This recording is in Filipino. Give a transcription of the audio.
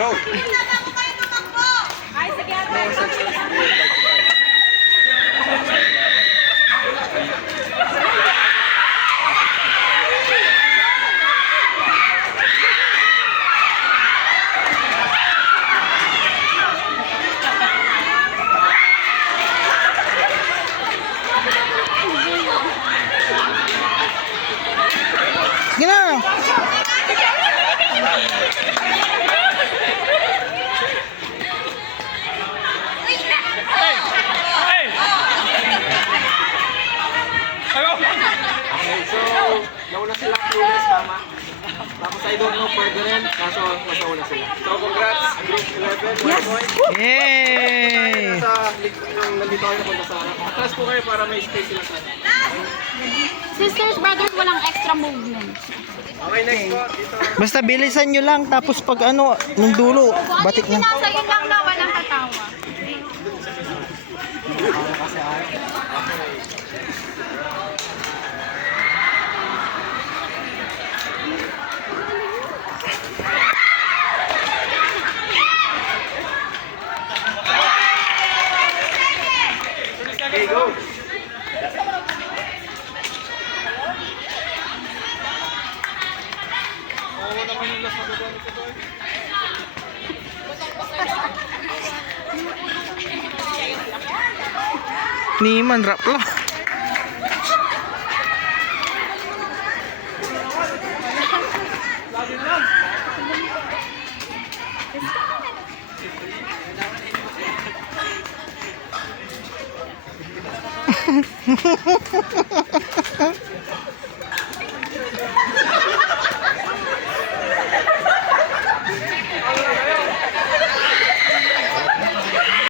Go! Ay, sige ate. Sige na. Okay, so, nauna sila clueless, tama. Tapos I don't know further rin, kaso mas nauna sila. So, congrats, Group 11, yes. Point. Yay! Sa league nung nandito kayo napunta sa harap. Atras po kayo para may space sila sa atin. Sisters, brothers, walang extra movement. Okay, next po. Dito. Basta bilisan nyo lang, tapos pag ano, nung dulo, batik na. Nasa yun lang na walang tatawa. Okay, go. Niman, rap lah.